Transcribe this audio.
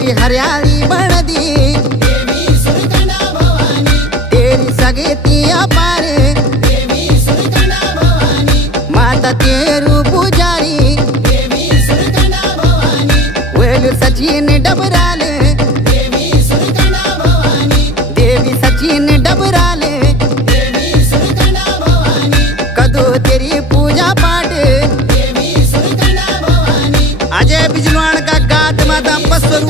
तेरी हरियाली बनदी देवी सुरकंडा भवानी, तेरी सगेती अपारे देवी सुरकंडा भवानी, माता तेरू पुजारी देवी सुरकंडा भवानी, वेलू सचिन डबराले